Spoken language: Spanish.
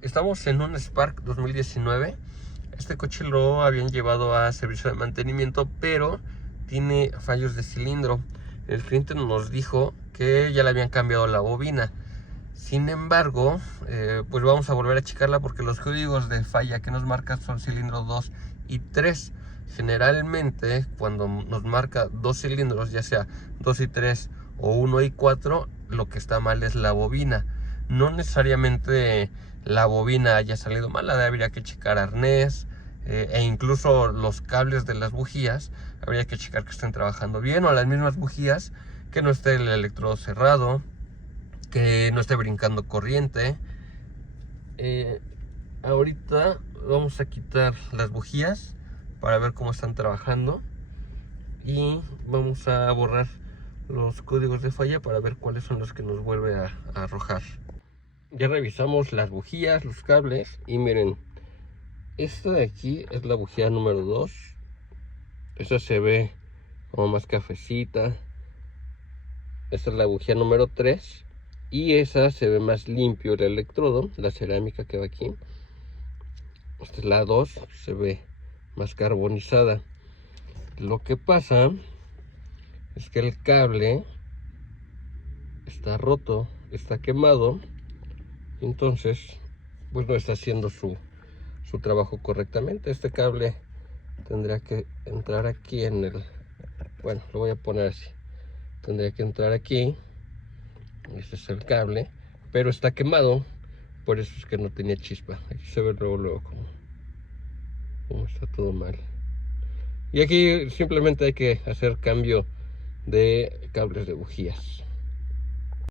Estamos en un Spark 2019. Este coche lo habían llevado a servicio de mantenimiento, pero tiene fallos de cilindro. El cliente nos dijo que ya le habían cambiado la bobina. Sin embargo, pues vamos a volver a checarla porque los códigos de falla que nos marcan son cilindros 2 y 3. Generalmente, cuando nos marca dos cilindros, ya sea 2 y 3 o 1 y 4, lo que está mal es la bobina. No necesariamente la bobina haya salido mal, habría que checar arnés e incluso los cables de las bujías. Habría que checar que estén trabajando bien, o las mismas bujías, que no esté el electrodo cerrado, que no esté brincando corriente. Ahorita vamos a quitar las bujías para ver cómo están trabajando y vamos a borrar los códigos de falla para ver cuáles son los que nos vuelve a arrojar. Ya revisamos las bujías, los cables, y miren, esta de aquí es la bujía número 2. Esta se ve como más cafecita. Esta es la bujía número 3. Y esa se ve más limpio el electrodo, la cerámica que va aquí. Esta es la 2, se ve más carbonizada. Lo que pasa es que el cable está roto, está quemado. Entonces, pues no está haciendo su trabajo correctamente. Este cable tendría que entrar aquí en el... Bueno, lo voy a poner así. Tendría que entrar aquí. Este es el cable, pero está quemado. Por eso es que no tenía chispa. Aquí se ve luego como está todo mal. Y aquí simplemente hay que hacer cambio de cables de bujías.